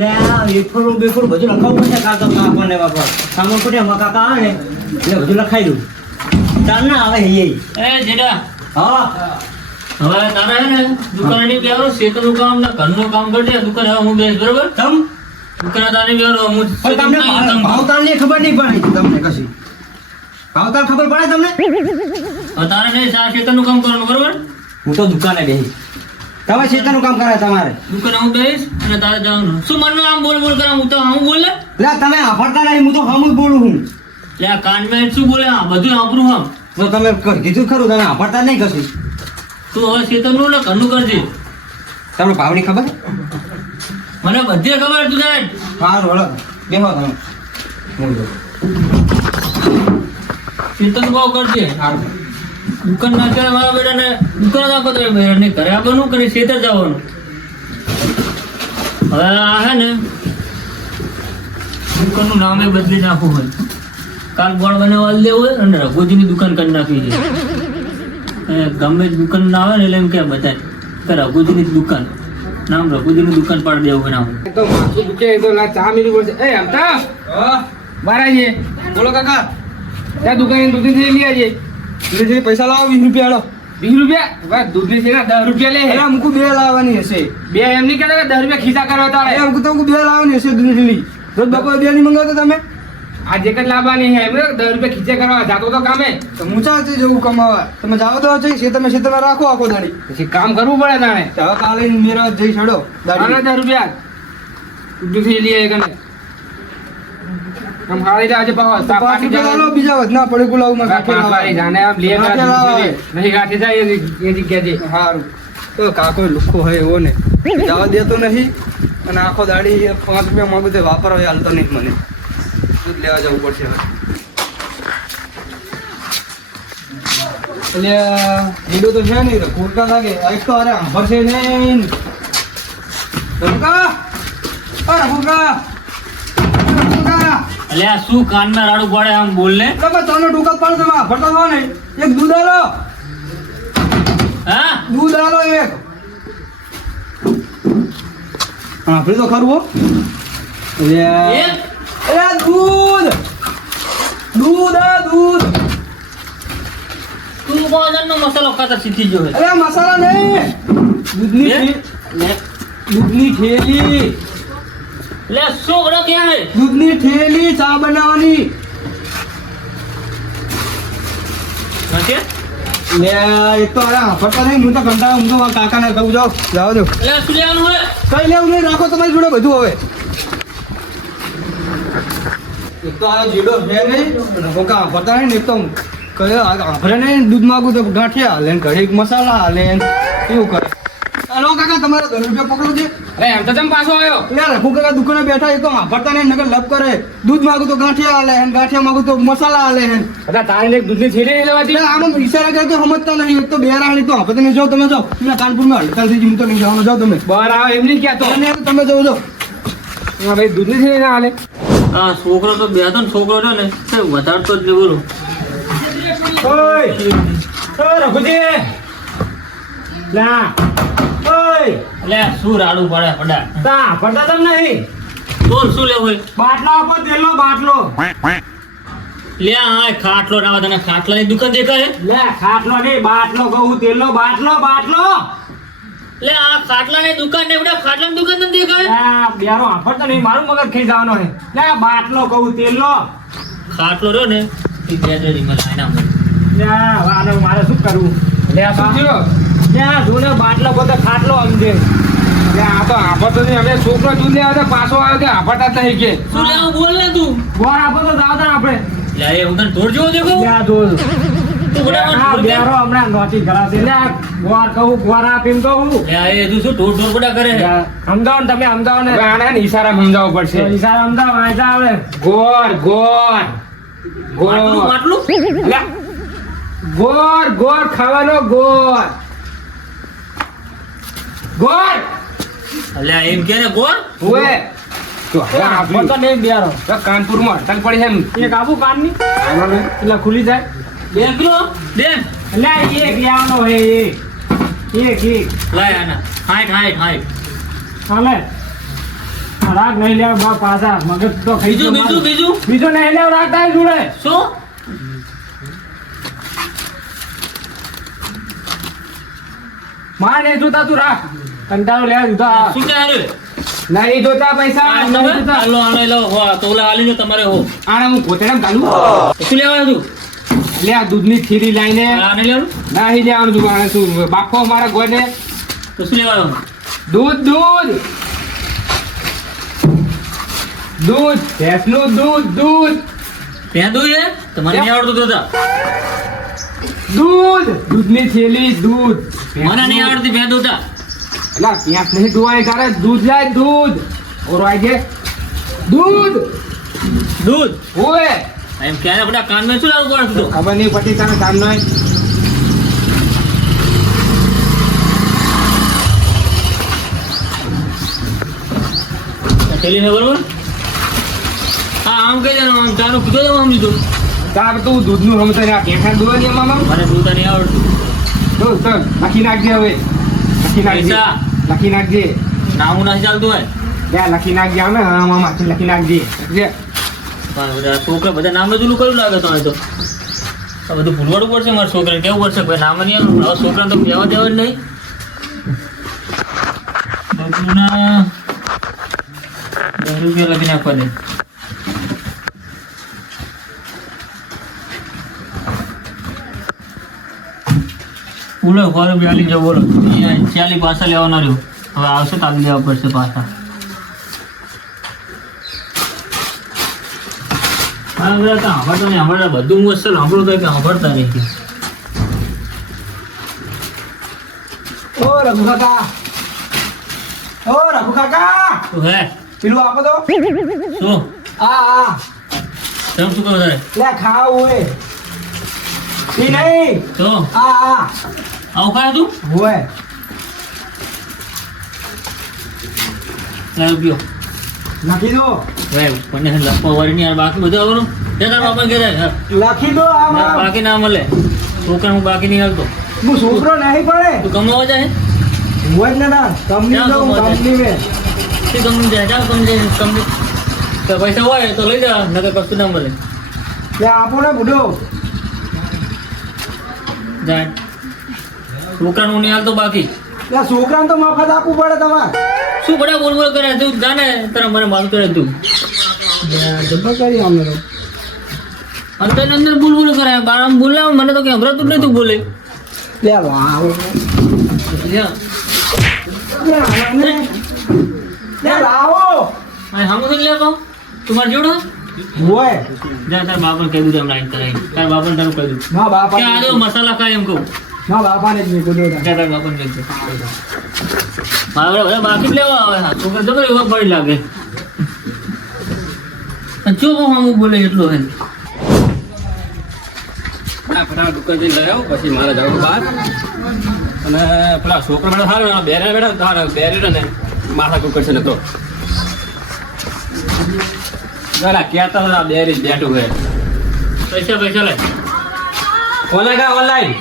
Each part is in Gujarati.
બધું લખાવવું પડશે કાકા કાકોને બાપા સામાન પડે અમારા કાકા આવે ને એટલે બધું લખાઈ દઉં ચાલ ના આવે એ જેઠા હા હવે તારે હે ને દુકાને નહીં બેહરો ખેતરનું કામ ને ઘરનું કામ કરજે દુકાને હવે હું બેસ બરોબર તમ દુકાને તારે બેહરો હું તમને ભાવતાલની ખબર નહીં પડી તમને કશી ભાવતાલ ખબર પડે તમને હવે તારે નહીં આ ખેતરનું કામ કરવાનું બરોબર હું તો દુકાને બેસી તમે ખેતરનું કામ કરે તમારે દુકાને હું બેસ અને તારે જવાનું શું મનનું આમ બોલ બોલ કરા હું તો હું બોલે એટલે તમે આફરતા નહીં હું તો હમ જ બોલું હું લે આ કાનમાં શું બોલે આ બધું આંપરું હમ તો તમે કીધું ખરું તમે આફરતા નહીં કશું તું હવે ખેતરનું ને ઘરનું કરજે તમને ભાવની ખબર મને બધી ખબર તું સાહેબ સારું હળો બેહો તમે હું જો ખેતરનું ભાવ કરજે સારું દુકાન ના ચાલે મારા બેટાને દુકાન આપો તો બેટાને ઘરે આવવાનું કે ખેતર જવાનું હવે આ હે ને દુકાનનું નામે બદલી નાખવું હોય કાલ બોર્ડ બનાવવા દેવું હોય અને રઘુજીની દુકાન કરી નાખવી છે ગમે જ દુકાન ના આવે ને એટલે એમ કે બધા કે રઘુજીની દુકાન નામ રઘુજીની દુકાન પાડી દેવું બનાવ તો માથું દુખે તો ના ચા મીઠું પડશે એ હમતા બાર આવીએ બોલો કાકા ત્યાં દુકાને દૂધી થઈ લઈ આવીએ ધીરે પૈસા લાવો 20 રૂપિયા હાલો 20 રૂપિયા બસ દૂધી છે ને 10 રૂપિયા લે અરે અમુક બે લાવવાની હશે બે એમ નહીં કહેતા કે 10 રૂપિયા ખીચા કરવા તારે અમુક તો બે લાવવાની હશે દૂધની રોજ બપોરે બે ની મંગાવતો તમે આ જે કઈ લાવવાની છે એમ 10 રૂપિયા ખીચા કરવા જાતો તો કામે તો હું ચાલતી જવું કમાવા તમે જાવ તો છે ખેતરમાં રાખો આખો દાડી પછી કામ કરવું પડે તાણે હવે કાલે મેરા જઈ છડો આને 10 રૂપિયા દૂધી લઈ આવે કને हम खाली जाजे पावा ता पाटी ચાલો બીજા વધ ના પડે ગુલાવ માં गाठी लावे जाने अब लिए नहीं गाठी जाए ये जગ્યા દે હારું તો કાકો લુખો હોય એવો ને જવા દેતો નહીં અને આખો દાડી 5 રૂપિયા માંગુ તે વાપરવા હાલતો નહીં મને દૂધ લેવા જવું પડશે હવે એટલે હીડો તો છે નહીં ખોટા લાગે એક તો અરે આંભર છે નહીં રઘુકા એટલે આ શું કાનમાં રાડું પડે આમ બોલ ને તમે તને ટૂંકા પાડો તમે આંભરતા હો ને એક દૂધ આલો હા દૂધ આલો એક આંભરી તો ખરું હો એક દૂધ તું કોનો મસાલો ખાતા શીખી ગયો હે અરે મસાલા નહીં દૂધની થેલી લે છોકરો ક્યાં હે દૂધની થેલી ચા બનાવવાની નથી લે એક તો અરે ફરતા નહીં હું તો કંટાળો હું તો મારા કાકાને કહું જાઓ દો લે શું લેવાનું હે કઈ લેવું નહીં રાખો તમારી જોડે બધું હવે એક તો આ જીડો છે નહીં કોકા ફરતા નહીં ને એક તો કયો આભરે નહીં દૂધ માગું તો ગાંઠિયા હાલે ને ઘરે મસાલા હાલે એવું કરે હલો કાકા તમારે 10 રૂપિયા પકડો છે અરે એમ તો તમે પાછો આવ્યો યાર રઘુ કાકા દુકાને બેઠા એક તો વાપરતા નહીં નગર લપ કરે દૂધ માંગુ તો ગાંઠિયા હાલે હે ગાંઠિયા માંગુ તો મસાલા હાલે હે અરે તારે એક દૂધની થેલી નહીં લેવાતી એટલે આમ ઈશારા કરે તો સમજતા નહીં એક તો બે રાણી તો આપણે તમે જાઓ તમે જાઓ તમે કાનપુરમાં હડતાલ થઈ હું તો નહીં જવાનું જાઓ તમે બહાર આવો એમ નહીં કહેતો તમે જાઓ જાઓ હા ભાઈ દૂધની થેલી ના હાલે આ છોકરો તો બે ત્રણ છોકરો છે ને તે વધારતો જ બોલો ઓય રઘુજી લા ઓય લે શું રાડું પડે પડા તા પડતા તમ નહીં બોલ શું લેવું હોય બાટલો આપો તેલનો બાટલો લે આ ખાટલો ના તને ખાટલાની દુકાન દેખાય લે ખાટલો નહીં બાટલો કહું તેલનો બાટલો લે આ ખાટલાની દુકાન ને બધા ખાટલાની દુકાન તને દેખાય બ્યારો આફરતો નહીં મારું મગજ ખાઈ જવાનો છે લે બાટલો કહું તેલનો ખાટલો રહ્યો ને એ બેદરી મને આના મળે લે વાને મારે શું કરવું લે શું થયો લે જોને બાટલો કહો તો ખાટલો સમજે લે આ તો આફરતો નહીં અમે છોકરો દૂધ લેવા તો પાછો આવ્યો કે આફરતા જ નહીં કે શું લેવું બોલ ને તું ગોળ આપો તો જાવતા આપણે લે એ હું તને ઢોર જેવો દેખો લે દોલ તું બધા મને ઢોર કે? બ્યારો હમણાં નોતી કરાશે લે ગોળ કહું ગોળ આપીને કહું લે એ તું શું ઢોર ઢોર બધા કરે સમજાવો ને તમે સમજાવો ને આને ઈશારા સમજાવવો પડશે ઈશારા સમજાવો વાંચા આવે ગોળ માટલું લે ગોળ ખાવાનો ગોળ લે એમ કે ને ગોળ ઓએ તો હવે આપણે તો નહીં બ્યારો તો કાનપુરમાં હડતાલ પડી છે એક આબુ કાનની એટલે ખુલી જાય 2 કિલો દે લે એક લેવાનો હે એક લાય આના હાઈટ હાલે રાગ નહીં લેવા બા પાછા મગજ તો ખાઈ બીજું ગયો બીજું બીજું બીજું નહીં લેવા રાગ તારી જોડે શું માં નહીં જોતા તું રાખ કંટાળો લેવા જોતા શું કે હારે નહીં જોતા પૈસા નહીં જોતા હાલો આને લો હો તો ઓલા હાલી જો તમારે હો આને હું કોતરામ ચાલુ શું લેવા તું લે આ દૂધની થેલી લઈને આને લેવાનું નહીં લેવાનું તું આને શું બાપો મારા ગોને તો શું લેવાનું દૂધ દૂધ દૂધ ભેંસનું દૂધ દૂધ ત્યાં દૂધ છે તમારે નહીં આવડતું દાદા દૂધ દૂધની થેલી દૂધ મને નહીં આવડતી ભેં દોતા અલા ક્યાંક નહીં ડોવાય તારે દૂધ જાય દૂધ ઓર આગે દૂધ દૂધ ઓય એમ ક્યારે બધા કાનમાં શું લાવવું પડે તું ખબર નહીં પડી તને કામ નહીં થેલી ને બરોબર હા આમ કહી દેવાનું આમ ચાનું કીધું તો આમ લીધું તાર તું દૂધનું સમજે ને આ કેખા દોવા નહીં મામા મને દૂધ નહીં આવડતું દૂધ ચાલ લખી નાખજે હવે લખી નાખજે પૈસા? લખી નાખજે નામું નથી ચાલતું હોય લે લખી નાખજે આમે હા મામા લખી નાખજે જે પણ બધા છોકરા બધા નામ બધું કર્યું લાગે તમે તો આ બધું ભૂલવાડવું પડશે મારા છોકરાને કેવું પડશે ભાઈ નામ નહીં આવડતું હવે છોકરાને તો કહેવા દેવા જ નહીં છોકરાના 10 રૂપિયા લખી નાખવાની બોલો ફોર બ્યાલી જો બોલો 40 પાછા લેવાના રહ્યો હવે આવશે તો આવી લેવા પડશે પાછા હા બધા તો સાંભળતો નહીં સાંભળતા બધું મસ્ત સાંભળો તો કે સાંભળતા નહીં ઓ રઘુ કાકા ઓ રઘુ કાકા શું હે પેલું આપો તો શું આ તમે શું કહો તારે લે ખાવ ઓય ઈ નહીં તો આ આવું ખાય તું ઓય લાવ ગયો લખી દો મને લખવા વાળી નહીં બાકી બધું આવવાનું તારા બાપા કે લખી દો આ બાકી ના મળે છોકરા હું બાકી નહીં હાલતો હું છોકરો નહીં પડે તું કમાવા જાય હોય ને ના કંપની ક્યાં તો કમાવા કંપની મે તે કંપની જાય જાઓ કંપની તો પૈસા હોય તો લઈ જા નકર કશું ના મળે લે આપો ને બુડો જાય છોકરાનું નહીં હાલતો બાકી લે છોકરાને તો મફત આપવું પડે તમારે શું પડે બોલ બોલ કરે તું જાને તારા મને મારું કરે તું જબ્બર કરી અમે તો અંદર અંદર બોલ બોલ કરે બારામ બોલે મને તો કઈ હમણાં નહીં તું બોલે લે વાવ લ્યા લે આને લે લાવો આ હામું થઈ લે કહું તું માર જોડો હોય જા તાર બાપને કહી દઉં એમ લાઈન કરાવી તાર બાપને તારું કહી દઉં ના બાપા કે આ જો મસાલા ખાય એમ કહું ના બાપાને જ નહીં કીધું જા તાર બાપને કહી દઉં મારે હવે બાકી જ લેવા આવે હા છોકરા જબર એવા પડી લાગે અને ચો બહુ હામું બોલે એટલો હે ફટાફટ દુકાન જઈને લઈ આવો પછી મારે જવું બહાર અને પેલા છોકરા બેઠા સારું બેરે બેઠા તારા બેરે ને માથા કુકર છે ને તો જરા કહેતા હતા બેરી જ બેઠું હોય પૈસા પૈસા લે ઓનલાઈન કા ઓનલાઈન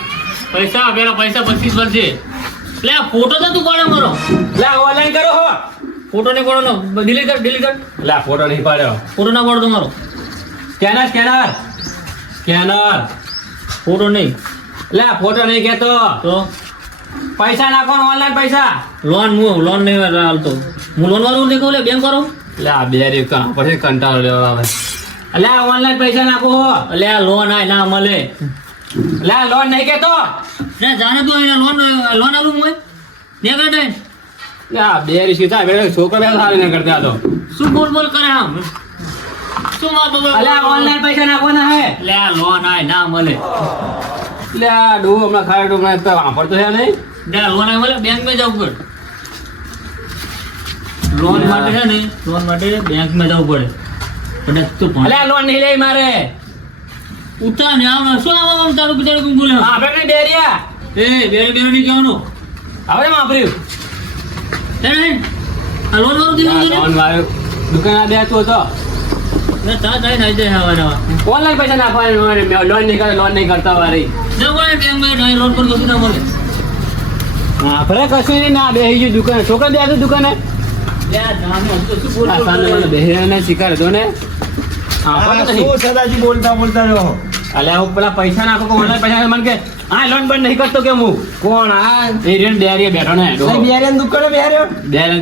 પૈસા પેલા પૈસા 25 વર્ષે લે આ ફોટો તો તું પાડે મારો લે ઓનલાઈન કરો હો ફોટો નહીં પાડો ડિલીટ કર લે ફોટો નહીં પાડ્યો ફોટો ના પાડો મારો સ્કેનર સ્કેનર સ્કેનર ફોટો નહીં લે ફોટો નહીં કહેતો તો પૈસા નાખવાનો ઓનલાઈન પૈસા લોન નહીં હાલતો હું લોન વાળું દેખો લે બેંક વાળો લે આ બેરી કા પછી કંટાળો લેવા આવે લે ઓનલાઈન પૈસા નાખો હો એટલે આ લોન આ ના મળે લે લોન નહીં કહેતો લે જાણે તું એને લોન આલું હું ને કાઢે લે આ બેરી સીધા બેઠો છોકરો બેઠો સારી ના કરતા તો શું બોલ બોલ કરે આમ શું માં બોલ લે ઓનલાઈન પૈસા નાખવાના હે લે આ લોન આ ના મળે લે આ ડો હમણાં ખાય ડો હમણાં તો વાપરતો છે નહીં લે લોન આ મળે બેંક માં જવું પડે લોન માટે છે ને લોન માટે બેંક માં જવું પડે અને તું લે લોન નહીં લે મારે ઉઠા ને આમ શું આમ તારું બિચારું બોલે આપણે કઈ બેરિયા એ બેરે બેરે નહીં કહેવાનું હવે વાપર્યું આ લોન વાળું દીધું છે લોન વાળો દુકાન આ બેઠો હતો ને તા તા નાઈ દે હવાના ઓનલાઈન પૈસા નાખવાના લોન નહીં કરે લોન નહીં કરતા વારી ના મળે બેંક માં નહીં લોન પર કશું ના મળે હા ભલે કશું નહીં ના બે ગયું દુકાન છોકરા બે દુકાને લે આ જાને હજુ તો શું આ બોલતો સામે મને બેહરાને શિકાર હતો ને આ શું સદાજી બોલતા બોલતા રહ્યો અલ્યા હું પેલા પૈસા નાખો કે ઓનલાઈન પૈસા મને કે આ લોન બંધ નહીં કરતો કે હું કોણ આ એ રેન બેરીએ બેઠો ને બિહારી દુકાને બિહાર્યો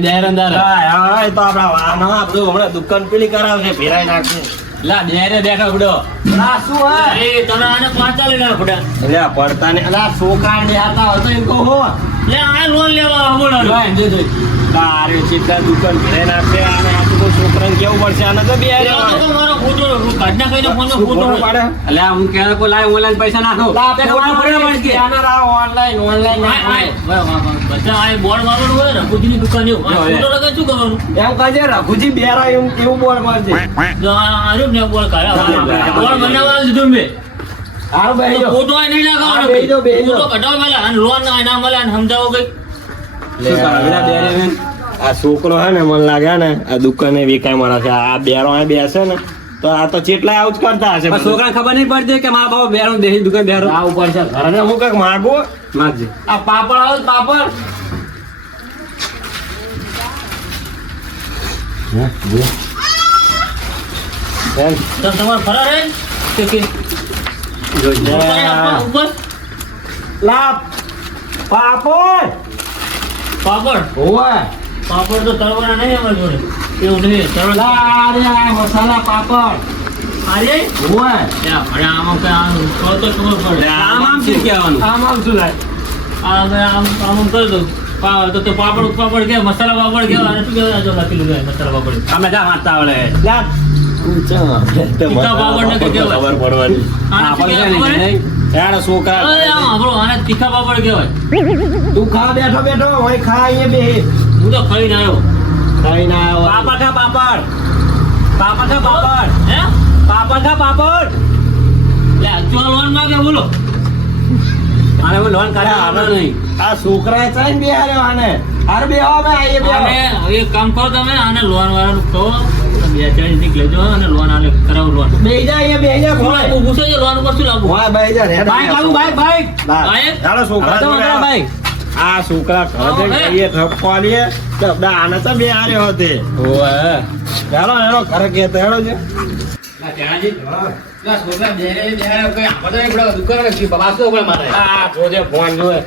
બેરંદાર હા તો આપડા વાહન હા બધું હમણાં દુકાન પેલી કરાવશે ફેરાઈ નાખશે લા બેરે બેઠો બડો આ શું હા એ તમે આને પાછા લઈ લે ફટા એટલે પડતા ને અલા છોકરા ને હતા હતો એમ કહો હો લે આ લોન લેવા આવડો જોઈ દે દે તારે સીધા દુકાન ફેરાઈ નાખશે અને આ તો છોકરાને કેવું પડશે આને તો બિહારી મારો ફોટો કાઢના કઈને ફોન ફોટો પાડે અલ્યા હું કે કો લાય ઓનલાઈન પૈસા નાખો તે ખબર પડે મને કે ઓનલાઈન બધા આ બોર્ડ મારવાનું હોય રઘુજીની દુકાન એવું આ ફોટો લગાવી શું કરવાનું એમ કહેજે રઘુજી બેરા એવું બોલ મારજે જો આ ને બોર્ડ કાઢ્યા બોર્ડ બનાવવા લીધું મેં હારું ભાઈ જો ફોટો આ નહીં લગાવવાનો બેહી જાઓ. ફોટો કઢાવ મેલા અને લોન ના મળે અને સમજાવો કઈ શું કાઢ્યા બેરે બેન આ છોકરો હે ને મને લાગે ને આ દુકાને વેકાય મારા છે આ બેરો અહીં બેસે ને તો આ તો ચેટલા આવું જ કરતા હશે પણ છોકરાને ખબર નહીં પડતી કે મારા બાપા બેરો બેહી દુકાન બેરો આ ઉપર છે ઘરે હું કઈક માગો માગજે આ પાપડ આવે પાપડ તો તમારે ફરાર હે કે ઉપર લા પાપડ પાપડ ઓય પાપડ તો તળવાના નહીં અમારી જોડે એવું નહીં તળવા લા અરે આ મસાલા પાપડ અરે ઓય અરે આમાં કઈ આમ કહો તો ખબર પડે આમ આમ શું કહેવાનું આમ શું લાય આ મેં આમ કરી દઉં તો પાપડ પાપડ કે મસાલા પાપડ કે અને શું કહેવાય જો લખેલું છે મસાલા પાપડ અમે જા વાંચતા આવડે લા તીખા પાપડ ને કે કહેવાય ખબર પડવાની આને શું કહેવાય ખબર હે? યાર છોકરા અરે આ આપણો આને તીખા પાપડ કહેવાય તું ખા બેઠો બેઠો હોય ખા અહીંયા બે હું તો ખાઈને આવ્યો ખાઈ ના આવ્યો પાપડ ખા પાપડ પાપડ ખા પાપડ હે પાપડ ખા પાપડ લે જો લોન માંગે બોલો આને હું લોન કાઢે આવડે નહીં આ છોકરાએ ચાઈને બે હારે આને હારે બે આવો બે આઈએ બે આવો. અને એક કામ કરો તમે આને લોન વાળાનું કહો બે ચાર ની લેજો અને લોન આલે કરાવો લોન બેહી જા અહીંયા બેહી જા ખોળાય. પૂછો છે લોન ઉપર શું લાગુ વાહ બેહી જા રેડ બાઈક આવું બાઈક બાઈક? ચાલો છોકરા હવે તો જોડે વગર આવો. બાઈક આ છોકરા ઘરે જઈને કહીએ ઠપકો આલીએ તો બધા આને તો બે હારે હોતે ઓય ચાલો હેડો ઘરે કહેતો હેડો છે આ જોજે ફોન જોવે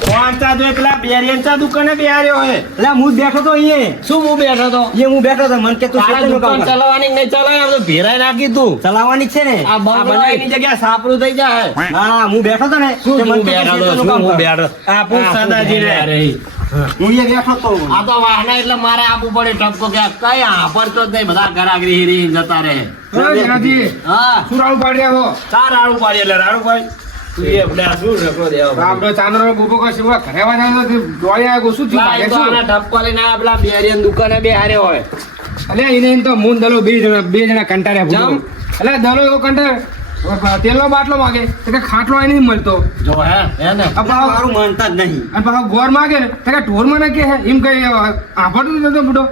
પહોંચતા જો પેલા બેરિયન ચા દુકાને બે હારે હોય એટલે હું જ બેઠો તો અહીંયા શું હું બેઠો તો હું બેઠો તો મને કે તું તારે દુકાન ચલાવવાની નહીં ચલાવે આમ તો ભેરાઈ નાખી તું ચલાવવાની છે ને આ બંગલાની જગ્યા સાપરું થઈ જાય હા હું બેઠો તો ને શું તે મને કે તું ખેતરનું કામ કર. આ પૂછ સદાજી રે હું અહીંયા બેઠો તો આ તો વાહના એટલે મારે આપવું પડે ટપકો કે કઈ આપડતો જ નહીં બધા ગરાગરી રી જતા રહે હા શું રાડું પાડ્યા હો ચાર રાડું પાડી એટલે રાડું પાડી તું એ બધા શું રખડો દેવા આપડો ચાંદનો બોબો કા શિવા ઘરે વાળા તો દોડી આવ્યો શું થયું પેલા એ ભાગે તો શું આના ટપકો લઈને આયા પેલા બેરિયન દુકાને બે હારે હોય અલે એને એમ તો મૂન દલો બે જણા કંટાળ્યા જમ. ભૂલો. અલે દલો એવો કંટાળ તેલનો બાટલો માગે તો કે ખાટલો અહીં નહીં મળતો જો હે ને આ પાછો- મારું માનતા જ નહીં અને પાછો ગોર માગે ને તો કે ઢોર મને કે હે, એમ કઈ આફડતું નતો બુડો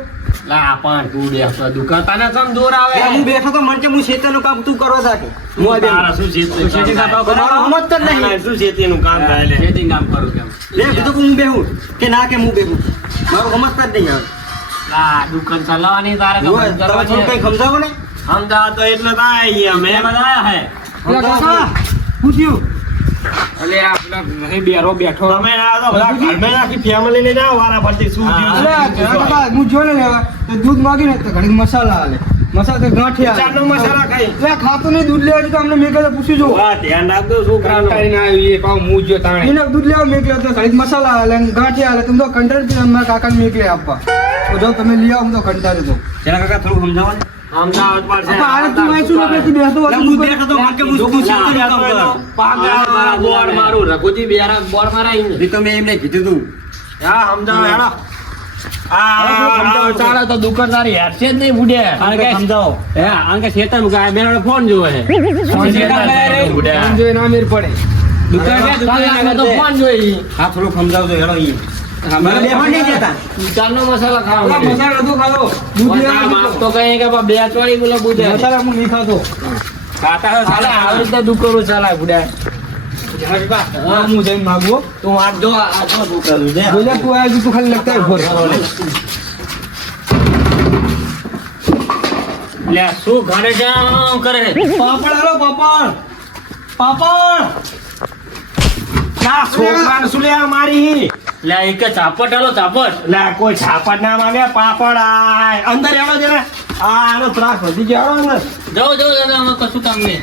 લા પણ તું બેસો દુકાન તને સમ દૂર આવે હું બેઠો તો મને કે હું ખેતરનું કામ તું કરવા સાથે હું આ તારા શું તું ખેતી કામ કામ કરો. મારું સમજતો જ નહીં. શું ખેતીનું કામ થાય લે ખેતી કામ કરું કેમ લે કીધું કે હું બેહું કે ના કે હું બેહું મારું સમજતા જ નહીં આવે લા દુકાન ચલાવવાની તારે તમે થોડું કઈ સમજાવો ને સમજાવ તો એટલે થાય અહીંયા મેં બધા આયા હે અલે કાકા શું થયું અલે આ પેલા અહીં બેરો બેઠો તમે આ તો બધા ઘરમાં આખી ફેમિલી લઈને આવો વારા ફરતી શું અલે આ કાકા હું જો ને લેવા તો દૂધ માગી ને તો ઘણી મસાલા આલે મસાલા તો ગાંઠિયા ચારનો મસાલા ખાઈ એટલે આ ખાતો નહીં દૂધ લેવા તો અમને મેં કીધું પૂછી જો વાહ ધ્યાન રાખજો છોકરાનું કંટાળીને આવી એ પાવ હું જો તાણે એને દૂધ લેવા મેકલ્યો તો ઘણી મસાલા આલે ને ગાંઠિયા આલે તમે તો કંટાળી પી અમારા કાકાને મેકલે આપવા તો જો તમે લઈ આવો હું તો કંટાળી દો જરા કાકા થોડું સમજાવો ને અમદાવાદ પડશે આપા આરે તું વાંચું ને પછી બેસતો એટલે હું બેઠો તો મને કે હું ખેતરનું કામ કરું. પાગળ બોર્ડ મારું રઘુજી બેરા બોર્ડ મારાઈ એ તો મેં એમને કીધું તું હા સમજાવો હેડો આ ચાલે તો દુકાનદારી હેરશે જ નહીં બુડે કારણ કે સમજાવો હે કારણ કે ખેતરનું કામ બેનો ફોન જોવે છે ફોન બુડે. ફોન જોઈને આ મેર પડે દુકાન તો ફોન જોઈ હા થોડું સમજાવજો હેડો અહીંયા મને બેહવા નહીં દેતા ચારનો મસાલા આ ખાવા મસાલા નતો ખાતો દૂધ લેવા માપ તો કઈ કે બે ચોળી બોલો બુડે મસાલા હું નહીં ખાતો ખાતા તો ચાલે આવી રીતે દુકાનો ચાલે બુડે હા, કાકા. હું જઈને માગું હો. તું આ જો શું કરું છે જોજે તું આ તું ખાલી લગતા ઉભો રહે. લે આ શું ઘરે જામ કરે પાપડ હાલો પાપડ. પાપડ. ના છોકરાને શું લેવા મારી લે આ એક ચાપટ આલો ચાપટ લે કોઈ છાપટ ના માંગે પાપડ આય અંદર એનો છે ને આનો ત્રાસ વધી ગયો અંદર જાઓ જાઓ દાદા આમાં કશું કામ નહીં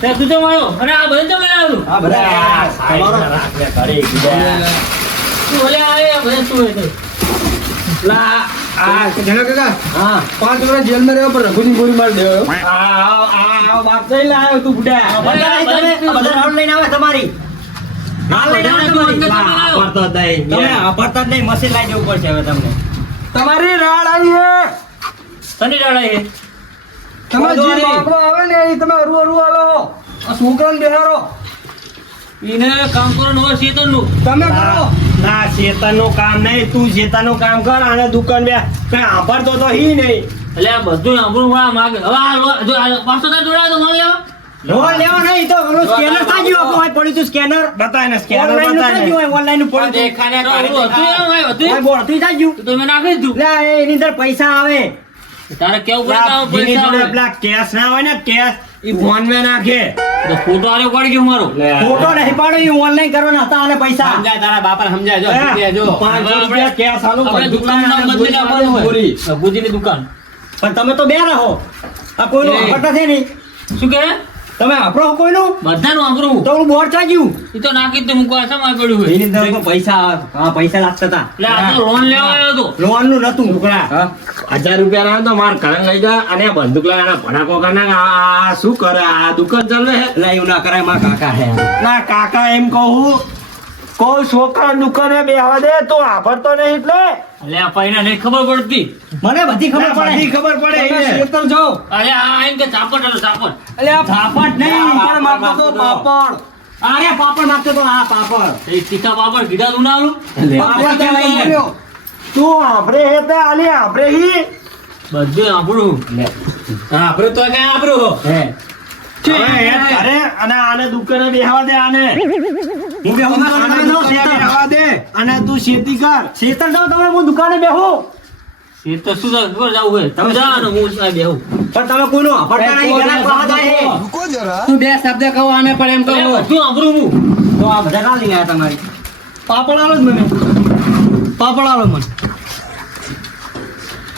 તે તું જમ આવ્યો અને આ બધું જમ આવ્યું હા બધા તમારો રાખલે ઘરે કીધા તું ઓલે આવે આ બધું શું હોય લા આ જણા કાકા હા 5 વર્ષ જેલમાં રહેવા પર રઘુની ગોળી મારી દેવો. આ બાપ જઈ લાયો તું બુડા બધા રાઉન્ડ લઈને આવે તમારી હાલ લઈને આવે તમારી વાપરતો જ નહીં તમે વાપરતા જ નહીં મશીન લાવી જવું પડશે હવે તમને તમારી રાડ આવી હે. તને ડાળા છે તમે જે બાપડો આવે ને એ તમે અરુ અરુ આલો. આ છોકરાને બેહારો. એને કામ કરવાનું હોય શેતનનું તમે કરો. ના શેતાનનું કામ નહીં તું શેતાનનું કામ કર અને દુકાન બે કઈ વાપરતો તો હી નહીં એટલે આ બધું સાંભળવું વાળા માગે હવે આ જો 500 જોડાય તો મને લેવા લોન લેવા નહીં તો ઓલું સ્કેનર સાજ્યું આપણું હોય પડ્યું તું સ્કેનર બતાય ને સ્કેનર બતાય ઓનલાઈન નું પડ્યું દેખાને હતું હોય બોળતું સાજ્યું તો તમે નાખી દીધું લે એની અંદર પૈસા આવે તારે કેવું પડે કે આમાં જેની પૈસા જોડે આવે. પેલા કેશ ના હોય ને કેશ ઈ ફોન માં નાખે તો ફોટો આરે પડી ગયો મારો ફોટો નહીં પાડો ઈ ઓનલાઈન કરવાના હતા અને પૈસા સમજાય તારા બાપા સમજાય જો હે? સમજાય જો 500 રૂપિયા કેશ આલું આપણે બધું દુકાનનું નામ કામ બદલી આપવાનું હોય પૂરી. ભૂજીની દુકાન પણ તમે તો બે રહો આ કોઈનું એ. વાપરતા છે નહીં શું કે તમે વાપરો કોઈનું બધાનું વાપરવું તો ઓલું બોર્ડ ચાજ્યું એ તો નાખી જ તો મૂકવા સમય પડ્યું હોય એની અંદર પૈસા હા પૈસા લાગતા હતા એટલે આ તો લોન લેવા આવ્યો હતો લોન નું નતું છોકરા 1000 રૂપિયા ના તો માર ઘરે લઈ જા અને બંદૂક લઈને ભડાકો કરના આ શું કરે આ દુકાન ચાલે હે એટલે એવું ના કરાય મારા કાકા હે ના કાકા એમ કહું કોઈ છોકરા દુકાને બેહવા દે તો વાપરતો નહીં એટલે એટલે આ પૈના નહીં ખબર પડતી મને બધી ખબર પડે ખબર પડે તમે એને. ખેતર જાઓ. અરે આ એમ કે ચાપટ આલો ચાપટ અલે આ પાપડ નહીં પાપડ માંગતો તો પાપડ. અરે પાપડ માંગતો તો હા પાપડ એ તીખા પાપડ કીધા તું ના આલું પાપડ તમે બોલ્યો. તું આપણે હે તે આલી આપણે હી બધું આપણું હા આપણે તો ક્યાં આપણું હે હવે એ ઘરે અને આને દુકાને બેહવા દે આને હું બેહું આને દુકાને બેહવા દે અને તું ખેતી કર ખેતર જાવ તમે હું દુકાને બેહું એ તો શું ખબર જાવું હોય તમે જા ને હું આ બેહું પણ તમે કોઈનું વાપરતા નહીં ઘણા પાવા જાય હે. રૂકો જરા. તું બે શબ્દ કહો આને પણ એમ કહો બધું આપણું હું તો આ બધા ના લઈ આવ્યા તમારી પાપડ આલો જ મને. પાપડ આલો મને.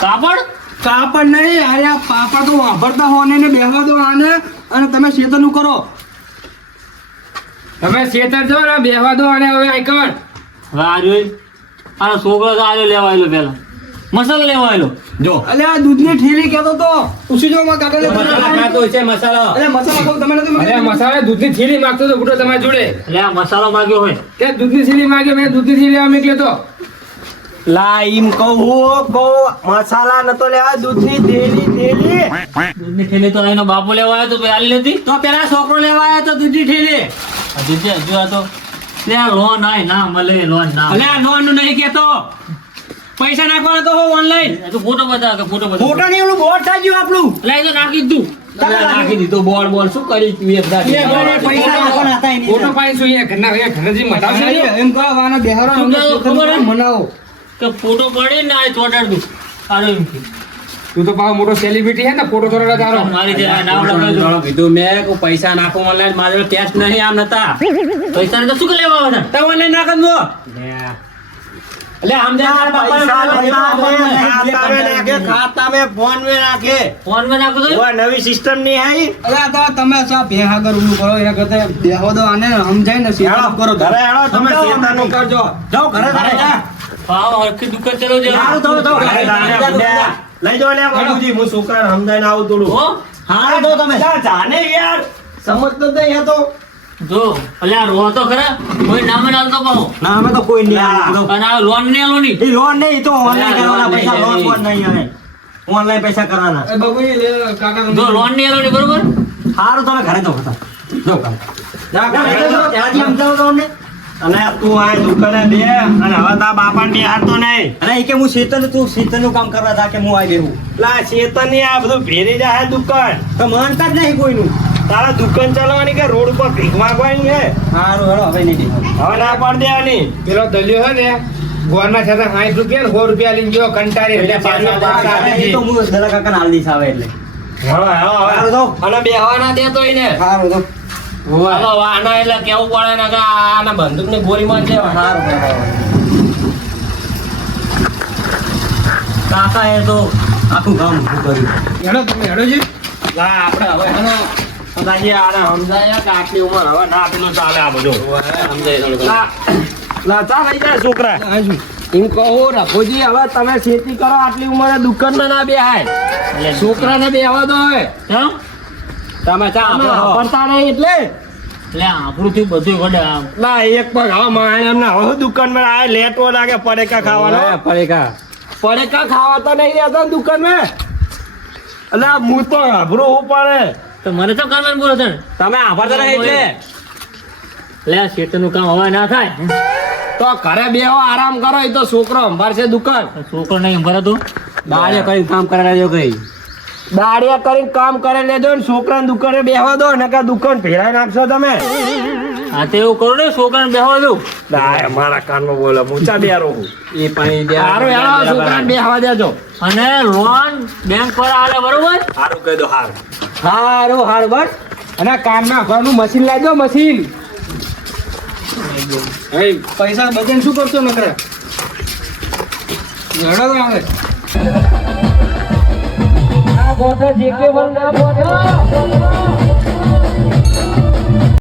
કાપડ કાપડ નહીં અરે આ પાપડ તો વાપરતા હો ને બેહવા દો આને અને તમે શેતરનું કરો. તમે ખેતર જો ને બેહવા દો અને હવે આઈ કર હવે આ જોઈ આ છોકરો તો આજો લેવા આવેલો પેલા મસાલો લેવા આવેલો જો અલે આ દૂધની ઠેલી કહેતો તો પૂછી જો માં કાકાને. મસાલા ખાતો છે મસાલો અલે મસાલા ખાવ તમે નથી અરે માંગતા? મસાલા દૂધની થેલી માંગતો તો બુડો તમારી જોડે એટલે આ મસાલો માંગ્યો હોય તે દૂધની થેલી માંગે મેં દૂધની થેલી આમ મોકલ્યો તો લા ઈમ કહું મસાલા નતો લેવા દૂધની થેલી દૂધની થેલી તો એનો બાપો લેવા આવ્યો તો પછી આલી નથી તો પેલા છોકરો લેવા આવ્યો તો દૂધી ઠેલી હજી તે હજુ આ તો લે આ લોન આય ના મળે લોન ના અલે આ લોન નું નહીં કેતો પૈસા નાખવાના તો હો ઓનલાઈન એ તો ફોટો બતાવ કે ફોટો બતાવ ફોટો ની ઓલું બોર્ડ ચાજ્યું આપણું એટલે એ તો નાખી જ દઉં નાખી દીધું બોલ બોલ શું કરી તું એક દાડી? પૈસા નાખવાના હતા એની ફોટો અંદર. પાઈ શું એ ઘરના એ ઘરજી મટાવશે અરે એમ કહો આને બેહારો શું અમને કહો, શેતરનું ખબર હે? મનાવો. કે ફોટો પડે ને આ ચોટાડ દઉં સારું એમ કે તું તો પાછો મોટો સેલિબ્રિટી હે ને ફોટો થોડા તારો મારી જે આ નામ લખાવી દઉં. થોડો કીધું મેં કે પૈસા નાખો ઓનલાઈન મારે ટેસ્ટ નહીં આમ નતા પૈસા ને તો શું કે લેવા આવે તો ઓનલાઈન નાખ દો એટલે સમજાય તારા બાપાને ખાતા में नाखे, खाता में फोन में नाखे ફોન માં નાખો તો वो नवी सिस्टम नहीं आई અલે આ તો તમે સા બેહાગર ઊલું કરો એના કરતા બેહવા દો આને સમજાય ને શેતરનું કરો તમે. ઘરે હેડો તમે શેતાનું કરજો જાઓ ઘરે જા હા હરખી દુકાન ચલો જે સારું તો ઘરે જા લઈ જાઓ લે બાબુજી હું છોકરાને સમજાઈને આવું થોડું હો હા તો તમે જાને યાર સમજતો તો યા તો જો અલ્યા રો તો ખરા કોઈ નામ ના આલતો પાહો ના અમે તો કોઈ નહીં આલો અને આ લોન ને આલો ની એ લોન નહીં તો ઓનલાઈન કરવાના પૈસા નહીં, લોન નહીં. પણ નહીં આવે ઓનલાઈન પૈસા કરવાના એ બગુઈ લે કાકા જો લોન ને આલો ની બરોબર સારું તમે ઘરે જાઓ હતા જાઓ ઘરે જા ઘરે જાઓ ત્યાંથી સમજાવો તો અમને અને તું આ દુકાને બે અને હવે તારા બાપાને બેહાડતો નહીં. અરે એ કે હું શેતરનું કામ કરવા હતા કે હું આવી બેહું. લા શેતરની આ બધું ભેરી જાય દુકાન. તો માનતા જ નહીં કોઈનું. તારા દુકાન ચાલવાની કે રોડ ઉપર ભીખ માંગવાની છે? સારું હેડો હવે નહીં દેખાવું. હવે ના પાડ દેવાની. પેલો દલિયો છે ને ગોળના છતાં 60 રૂપિયા ને 100 રૂપિયા લઈને ગયો કંટાળી એટલે પાછો પાછા આવી એ તો ગઈ. હું દલા કાકાને હાલ દઈશ આવે એટલે. હવે સારું તો. અને બેહવાના દેતો એને. સારું તો. હાલો, આના એટલે કેવું પડે ને કે આના બંદૂકની ગોળીમાં જ લેવા. સારું બરાબર. કાકા એ તો આખું ગામ ઊભું કર્યું. હેડો તમે હેડો છે. લા આપણે હવે હેનો સદાજી આને સમજાયા કે આટલી ઉંમર હવે ના પેલું ચાલે આ બધું. લા ચા લઈ જાય છોકરા. આજુ હું કહું રઘુજી હવે તમે ખેતી કરો આટલી ઉંમરે દુકાનમાં ના બેહાય છોકરાને બેહવા દો હવે કેમ? તમે ચા આપણે વાપરતા નહીં એટલે એટલે આપણું થી બધું વડે આમ. લા એક પગ હવે માણે એમને હવે દુકાનમાં આ લેટો લાગે પડેકા ખાવાનો. પડેકા ખાવા તો નહીં રહેતા ને દુકાનમાં એટલે હું તો આભરું હું પડે. તો મને તો કામ બોલો છે તમે આભાર નહીં એટલે લે આ શેતરનું કામ હવે ના થાય. તો ઘરે બેહો આરામ કરો એ તો છોકરો સંભાળશે દુકાન છોકરો નહીં ભરાતું. દાડિયા કરીને કામ કરાવજો કઈ દાડિયા કરીને કામ કરે લેજો ને છોકરાને દુકાને બેહવા દો ને કે દુકાન ભેરાઈ નાખશો તમે હા તો એવું કરું ને છોકરાને બેહવા દઉં. ના મારા કાનમાં બોલે મૂચા બેરો હું. એ પણ સારું હેલો છોકરાને બેહવા દેજો અને લોન બેંક પર આલે બરોબર. સારું કહી દો હારું. હારું બસ અને કામના ઘરનું મશીન લાવજો મશીન પૈસા બધાને શું કરશો નકરા? હેડો તો આવે. આ ગોઠો જે કે બંધ ના ગોઠો